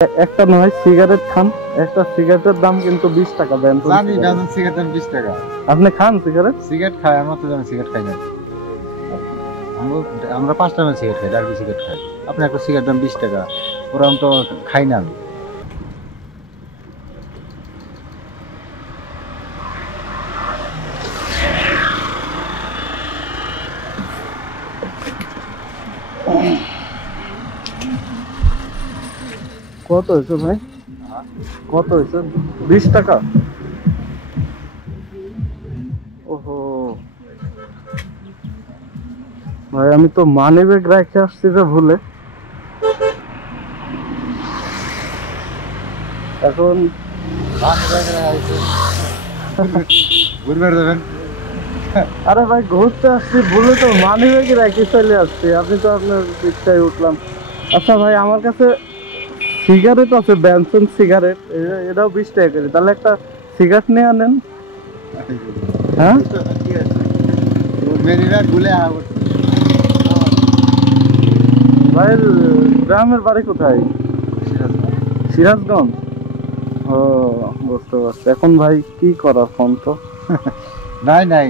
একটা নয় সিগারেট খান, একটা সিগারেটের দাম কিন্তু 20 টাকা। দেন জানি ডাজন সিগারেট দাম 20 টাকা। আপনি খান সিগারেট? সিগারেট খাই, আমরা তো জানি সিগারেট খাই না। আমরা 5 টাকা সিগারেট খাই, ডার্বি সিগারেট খাই। আপনি একটা সিগারেট দাম 20 টাকা, ওরা তো খাই না আমি। কত হয়েছে ভাই? কত হয়েছে? 20 টাকা। ওহো ভাই, আমি তো মানি ব্যাগ রেখে আসছি যে ভুলে। এখন ঘুরবে যাবেন? আরে ভাই ঘুরতে আসছি ভুলে তো মানি ব্যাগ রেখে চলে আসছি, আপনি তো আপনার ইচ্ছায় উঠলাম। আচ্ছা ভাই, আমার কাছে সিগারেট আছে, ব্যানসন সিগারেট, এটাও 20 টাকা করে। তাহলে একটা সিগারেট নিয়ে আনেন। হ্যাঁ ভাই, গ্রামের বাড়ি কোথায়? সিরাজগঞ্জ। ও বুঝতে পারছি। এখন ভাই কি করার ফোন তো নাই নাই,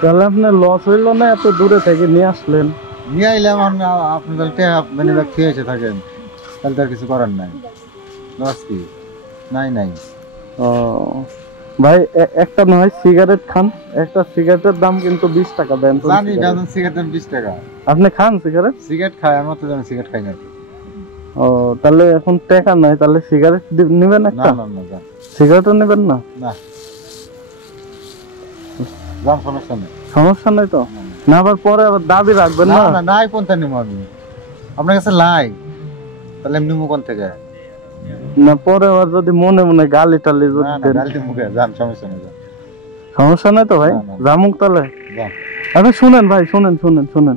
তাহলে আপনার লস হইলো না? এত দূরে থেকে নিয়ে আসলেন। নিয়ে আইলাম। আপনি মানে খেয়ে এসে থাকেন, তাহলে তার কিছু করার নাই। লস কি? নাই নাই। ও ভাই, একটা নয় সিগারেট খান, একটা সিগারেটের দাম কিন্তু 20 টাকা। দেন জানি ডাজন সিগারেট দাম 20 টাকা। আপনি খান সিগারেট? সিগারেট খাই, আমরা তো জানি সিগারেট খাই না। ও তাহলে এখন টাকা নাই, তাহলে সিগারেট নেবেন একটা? না না না, সিগারেটও নেবেন না? না যান, সমস্যা নেই। সমস্যা নাই তো? না আবার পরে আবার দাবি রাখবেন না? না নাই, কোনটা নিবো আমি? আপনার কাছে লাই, তাহলে আমি নিবো কোন থেকে? না পরে আবার যদি মনে মনে গালি টালি যদি দেন? গাড়িতে মুখে যান, সমস্যা নেই। সমস্যা নাই তো ভাই, জামুক তাহলে। আরে শুনেন ভাই, শুনেন শুনেন শুনেন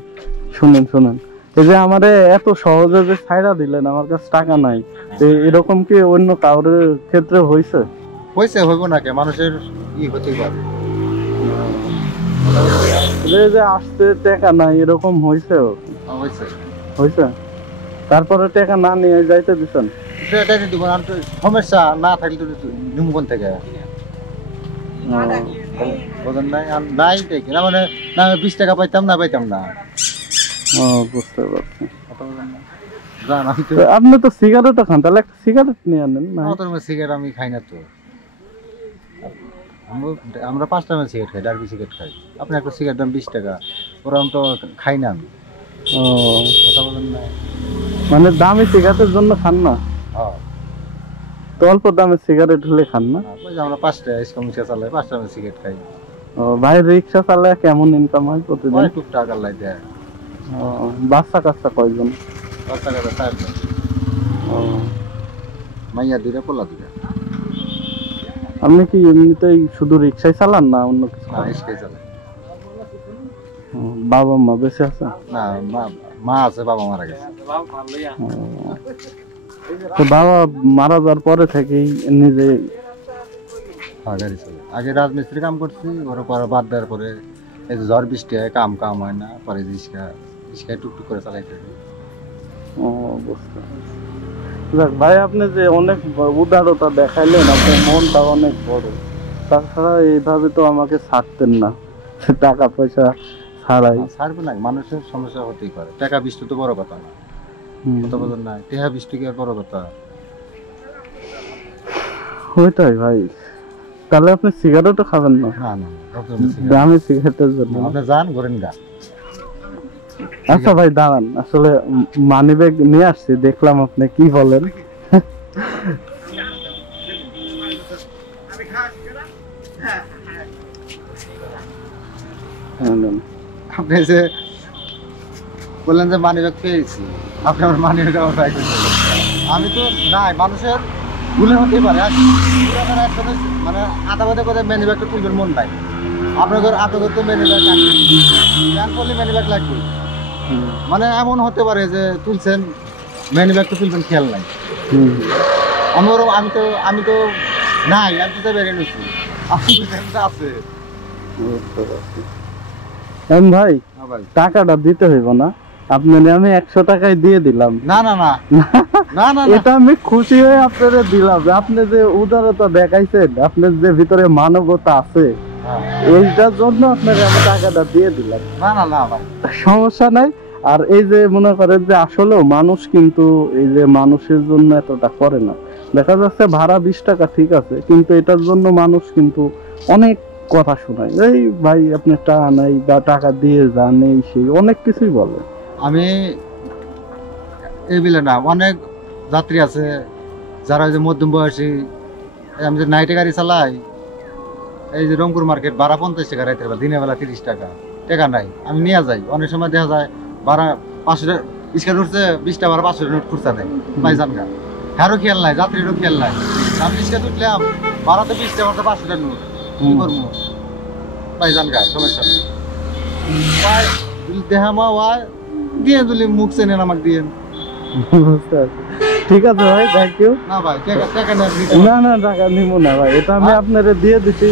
শুনেন শুনেন, এই যে আমারে এত সহজে যে ছাইড়া দিলেন, আমার কাছে টাকা নাই, এরকম কি অন্য কারোর ক্ষেত্রে হয়েছে? হয়েছে, হইব না কে? মানুষের ই হতেই পারে। এই যে আসতে টাকা নাই, এরকম হয়েছে? হয়েছে হয়েছে, তারপরে টাকা না নিয়ে যাইতে দিচ্ছেন? সমস্যা না থাকলে তো নিবো কোন থেকে? নাই দেখি না, মানে না 20 টাকা পাইতাম না, পাইতাম না। ও বুঝতে পারছি। আমি তো আপনি তো সিগারেটও খান, তাহলে একটা সিগারেট নিয়ে আনেন না? সিগারেট আমি খাই না তো। আমরা 5 টাকা সিগারেট খাই, ডার্বি সিগারেট খাই। আপনি একটা সিগারেট দাম 20 টাকা, ওরা তো খাই না আমি। ও কথা বলেন না, মানে দামি সিগারেটের জন্য খান না? হ্যাঁ, তো অল্প দামের সিগারেট হলে খান না? আমরা 5 টাকা রিক্সা চালাই, 5 টাকা সিগারেট খাই। ও ভাই, রিক্সা চালায় কেমন ইনকাম হয় প্রতিদিন? খুব টাকা লাই দেয়। ও বাচ্চা কাচ্চা কয়জন? বাচ্চা কাচ্চা 4 জন। ও মাইয়া 2টা, পোলা 2টা। আপনি কি এমনিতেই শুধু রিক্সাই চালান না অন্য কিছু? না, রিক্সাই চালাই। বাবা মা বেঁচে আছে? না, মা আছে, বাবা মারা গেছে। তো বাবা মারা যাওয়ার পরে থেকেই নিজে গাড়ি চলে। আগে রাজমিস্ত্রি কাম করছি, ওর পরে বাদ দেওয়ার পরে এই যে ঝড় বৃষ্টি হয়, কাম হয় না, পরে রিক্সায় টুকটুক করে চালাইতে হবে। ও বুঝতে পারছি। যাক ভাই, আপনি যে অনেক উদারতা দেখাইলেন, আপনার মনটা অনেক বড়। তাছাড়া এইভাবে তো আমাকে ছাড়তেন না, টাকা পয়সা ছাড়াই। ছাড়বে না, মানুষের সমস্যা হতেই পারে। টাকা বৃষ্টি তো বড় কথা না, কথা বলেন না? টেহা বৃষ্টি কি আর বড় কথা? ওইটাই ভাই। তাহলে আপনি সিগারেটও খাবেন না? না না, দামি সিগারেটের জন্য আপনি যান, ঘোরেন গা। আচ্ছা ভাই দাঁড়ান, আসলে মানি ব্যাগ নিয়ে আসছি, দেখলাম আপনি কি বলেন। আপনি যে বললেন যে মানি ব্যাগ পেয়েছি, আপনি আমার মানি ব্যাগ ট্রাই করছেন। আমি তো নাই, মানুষের ভুলে হতেই পারে। মানে আধা বাধা করে মানি ব্যাগটা তুলবেন মন নাই। আপনাদের তো মানি ব্যাগ লাগবে, প্যান করলে মানি ব্যাগ লাগবে। মানে এমন হতে পারে যে তুলছেন, মানি ব্যাগটা তুলবেন খেয়াল নাই। আমি তো নাই, আমি তো বেরিয়ে নিচ্ছি, আছে। ভাই টাকাটা দিতে হইব না? আপনার আমি 100 টাকায় দিয়ে দিলাম। না না না না না না এটা আমি খুশি হয়ে আপনারে দিলাম যে আপনি যে উদারতা দেখাইছেন, আপনার যে ভিতরে মানবতা আছে, এইটার জন্য আপনাকে আমি টাকাটা দিয়ে দিলাম। না না না ভাই, সমস্যা নাই। আর এই যে মনে করেন যে আসলেও মানুষ কিন্তু এই যে মানুষের জন্য এতটা করে না। দেখা যাচ্ছে ভাড়া 20 টাকা ঠিক আছে, কিন্তু এটার জন্য মানুষ কিন্তু অনেক কথা শোনায়, এই ভাই আপনি টাকা নাই বা টাকা দিয়ে যান, এই সেই অনেক কিছুই বলে। আমি এই বিলে না, অনেক যাত্রী আছে যারা ওই যে মধ্যম বয়সী, আমি যে নাইটে গাড়ি চালাই, এই যে রংপুর মার্কেট ভাড়া 50 টাকা, রাতের বেলা, দিনের বেলা 30 টাকা, টাকা নাই, আমি নিয়ে যাই। অনেক সময় দেখা যায় ভাড়া 500 রিক্সা উঠছে, 20 টাকা ভাড়া 500 নোট খুঁজা নেই, পাইজান গা, কারো খেয়াল নাই, যাত্রীরও খেয়াল নাই। আমি রিক্সা উঠলাম, ভাড়াতে 20 টাকা ভাড়া 500 টাকা নোট, কি করবো, পাইজান গা, সমস্যা নেই। পাই দেহা মা ওয়াই দিয়ে দিলি, মুখ চেনে আমাকে দিয়ে। বুঝতে পারছি। ঠিক আছে ভাই, থ্যাংক ইউ। না ভাই, টাকা টাকা না দিতে না না, টাকা নিব না ভাই, এটা আমি আপনারে দিয়ে দিছি,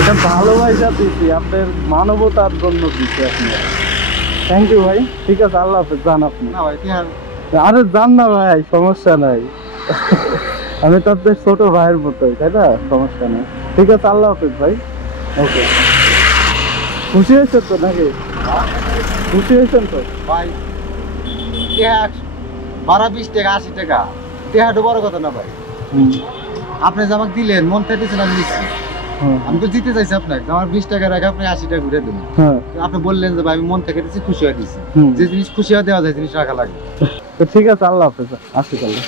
এটা ভালোবাসা দিছি, আপনার মানবতার জন্য দিছি আপনার। থ্যাংক ইউ ভাই, ঠিক আছে, আল্লাহ হাফেজ, যান আপনি। না ভাই, টিহার আরে যান না ভাই, সমস্যা নাই। আমি তো আপনার ছোট ভাইয়ের মতোই, তাই না, সমস্যা নাই। ঠিক আছে, আল্লাহ হাফেজ ভাই। ওকে, খুশি হয়েছেন তো নাকি? খুশি হয়েছেন তো? ভাই টিহা ভাড়া 20 টাকা 80 টাকা, টিহাটা বড় কথা না ভাই। হুম, আপনি যে আমাকে দিলেন, মন থেকে দিচ্ছেন, আমি নিচ্ছি। হুম, আমি তো দিতে চাইছি আপনাকে, আমার 20 টাকা রাখে আপনি 80 টাকা ঘুরে দিন। হ্যাঁ, আপনি বললেন যে ভাই আমি মন থেকে দিচ্ছি, খুশি হয়ে দিচ্ছি। হুম। যে জিনিস খুশি হয়ে দেওয়া যায়, জিনিস রাখা লাগে। তো ঠিক আছে, আল্লাহ হাফেজ, আসি তাহলে।